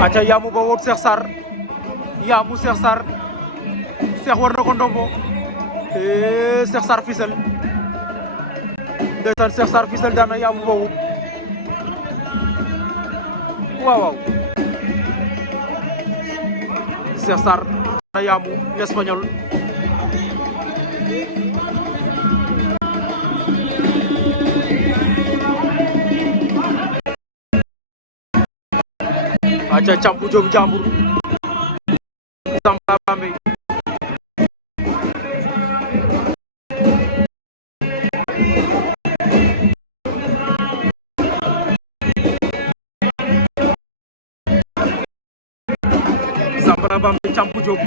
aca Yamou ba woot Cheikh Sarr Yamou Cheikh Sarr Cheikh war na ko ndombo Cheikh Sarr Fissel ndeysaan Cheikh Sarr Fissel daan na Yamou ba wut waaw waaw Cheikh Sarr na Yamou l'Espagnol aca campu jom jambur Samba Bambey Samba Bambey campu jom